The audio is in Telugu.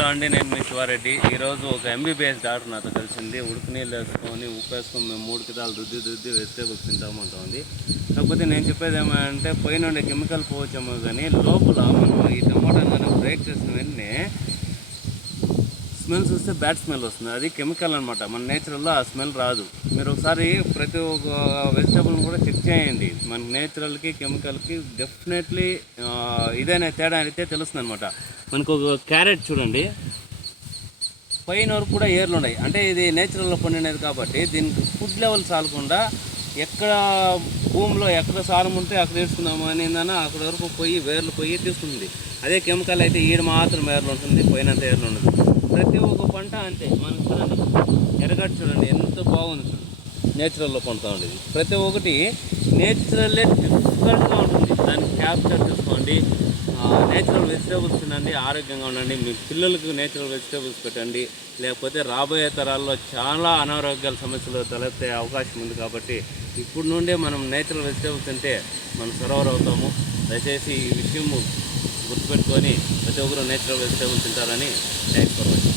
హలో అండి, నేను మీ శివారెడ్డి. ఈరోజు ఒక ఎంబీబీఎస్ డాక్టర్ నాతో కలిసింది. ఉడుకు నీళ్ళు వేసుకొని ఉప్పు వేసుకొని మేము 3 కితాలు రుద్ది వెజిటేబుల్స్ తింటామంటుంది. కాకపోతే నేను చెప్పేది ఏమంటే పైన ఉండే కెమికల్ పోవచ్చేమో కానీ లోపల మనం ఈ టమాటాను కానీ బ్రేక్ చేసిన వెంటనే స్మెల్ చూస్తే బ్యాడ్ స్మెల్ వస్తుంది. అది కెమికల్ అనమాట. మన నేచురల్లో ఆ స్మెల్ రాదు. మీరు ఒకసారి ప్రతి ఒక్క వెజిటేబుల్ని కూడా చెక్ చేయండి. మన నేచురల్కి కెమికల్కి డెఫినెట్లీ ఇదైనా తేడా అయితే తెలుస్తుంది అనమాట. మనకు ఒక క్యారెట్ చూడండి, పైన వరకు కూడా ఏర్లు ఉన్నాయి. అంటే ఇది నేచురల్లో పండినది కాబట్టి దీనికి ఫుడ్ లెవెల్ చాలకుండా ఎక్కడ భూమిలో ఎక్కడ సారం ఉంటే అక్కడ వేసుకుందాము అని అక్కడ వరకు వేర్లు పోయి తీసుకుంటుంది. అదే కెమికల్ అయితే ఈడ మాత్రం ఏర్లు ఉంటుంది, పోయినంత ఏర్లు ఉండదు. ప్రతి ఒక్క పంట అంతే. మనం చూడండి, ఎర్రగడ్డ చూడండి ఎంత బాగుంది చూడండి, నేచురల్లో పండుతూ ఉండేది. ప్రతి ఒక్కటి నేచురల్లే డిఫరెంట్గా ఉంటుంది. దాన్ని క్యాప్చర్ చేసుకోండి. నేచురల్ వెజిటేబుల్స్ తినండి, ఆరోగ్యంగా ఉండండి. మీ పిల్లలకు నేచురల్ వెజిటేబుల్స్ పెట్టండి. లేకపోతే రాబోయే తరాల్లో చాలా అనారోగ్యాల సమస్యలు తలెత్తే అవకాశం ఉంది. కాబట్టి ఇప్పుడు నుండే మనం నేచురల్ వెజిటేబుల్స్ తింటే మనం సర్వర్ అవుతాము. దయచేసి ఈ విషయం గుర్తుపెట్టుకొని ప్రతి ఒక్కరు నేచురల్ వెజిటేబుల్స్ తింటారని థ్యాంక్స్ ఫర్ వాచింగ్.